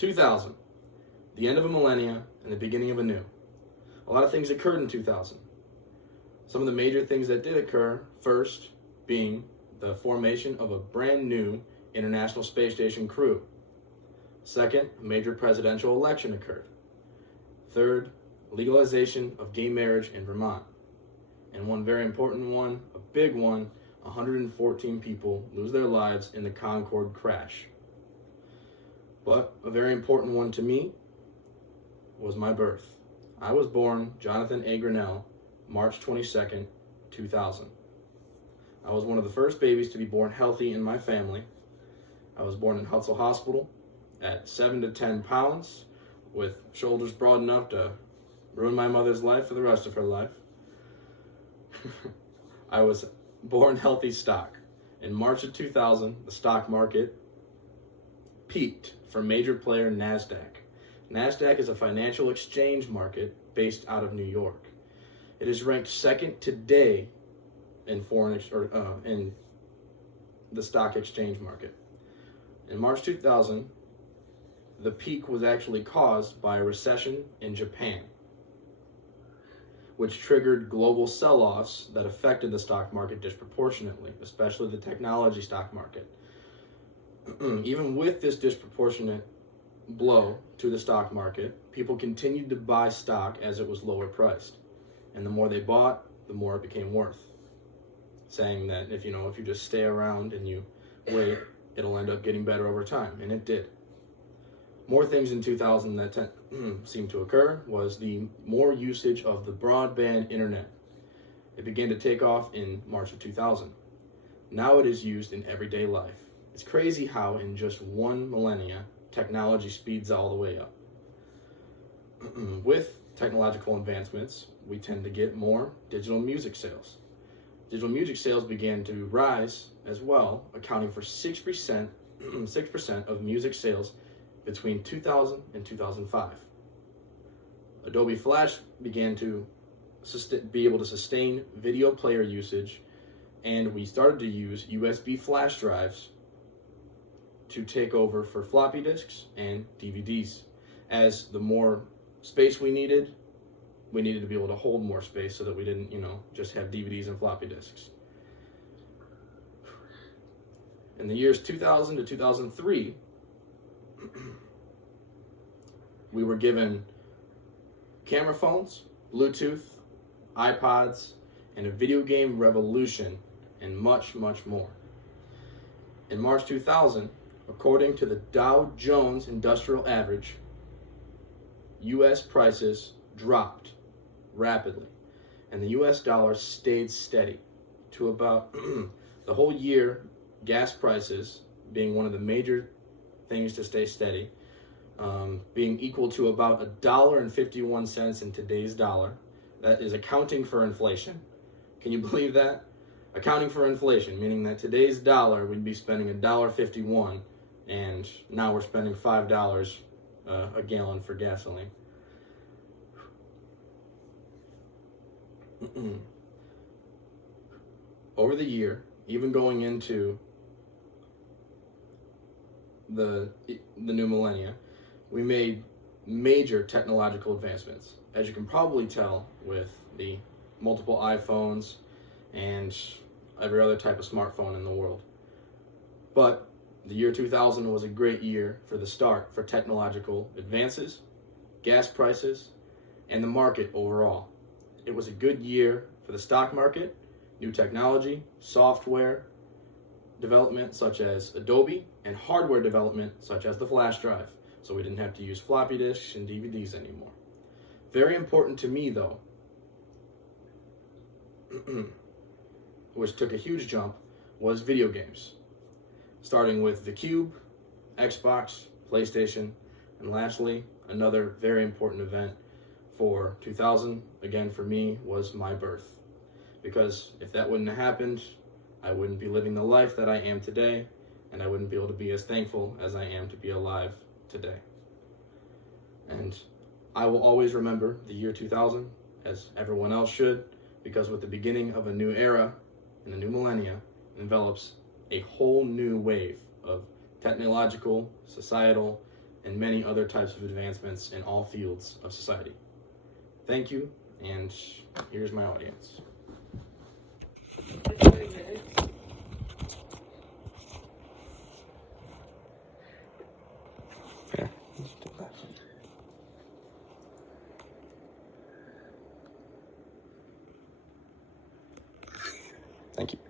2000, the end of a millennia and the beginning of a new. A lot of things occurred in 2000. Some of the major things that did occur, first being the formation of a brand new International Space Station crew. Second, a major presidential election occurred. Third, legalization of gay marriage in Vermont. And one very important one, a big one, 114 people lose their lives in the Concorde crash. But a very important one to me was my birth. I was born Jonathan A. Grinnell, March 22nd, 2000. I was one of the first babies to be born healthy in my family. I was born in Hutzel Hospital at 7 to 10 pounds with shoulders broad enough to ruin my mother's life for the rest of her life. I was born healthy stock. In March of 2000, the stock market peaked for major player NASDAQ. NASDAQ is a financial exchange market based out of New York. It is ranked second today in in the stock exchange market. In March 2000, the peak was actually caused by a recession in Japan, which triggered global sell-offs that affected the stock market disproportionately, especially the technology stock market. Even with this disproportionate blow to the stock market, people continued to buy stock as it was lower priced. And the more they bought, the more it became worth. Saying that if you just stay around and you wait, it'll end up getting better over time, and it did. More things in 2000 that seemed to occur was the more usage of the broadband internet. It began to take off in March of 2000. Now it is used in everyday life. It's crazy how in just one millennia, technology speeds all the way up. With technological advancements, we tend to get more digital music sales. Digital music sales began to rise as well, accounting for 6% of music sales between 2000 and 2005. Adobe Flash began to be able to sustain video player usage, and we started to use USB flash drives to take over for floppy disks and DVDs. As the more space we needed to be able to hold more space so that we didn't, just have DVDs and floppy disks. In the years 2000 to 2003, we were given camera phones, Bluetooth, iPods, and a video game revolution, and much, much more. In March 2000, according to the Dow Jones Industrial Average, U.S. prices dropped rapidly, and the U.S. dollar stayed steady to about the whole year. Gas prices being one of the major things to stay steady, being equal to about $1.51 in today's dollar. That is accounting for inflation. Can you believe that? Accounting for inflation, meaning that today's dollar, we'd be spending $1.51, and now we're spending $5 a gallon for gasoline. Over the year, even going into the new millennia, we made major technological advancements. As you can probably tell with the multiple iPhones and every other type of smartphone in the world. But the year 2000 was a great year for the start for technological advances, gas prices, and the market overall. It was a good year for the stock market, new technology, software development such as Adobe, and hardware development such as the flash drive, so we didn't have to use floppy disks and DVDs anymore. Very important to me though, which took a huge jump, was video games. Starting with the Cube, Xbox, PlayStation, and lastly, another very important event for 2000, again for me, was my birth. Because if that wouldn't have happened, I wouldn't be living the life that I am today, and I wouldn't be able to be as thankful as I am to be alive today. And I will always remember the year 2000, as everyone else should, because with the beginning of a new era and a new millennia envelops a whole new wave of technological, societal, and many other types of advancements in all fields of society. Thank you, and here's my audience. Yeah, let's do that. Thank you.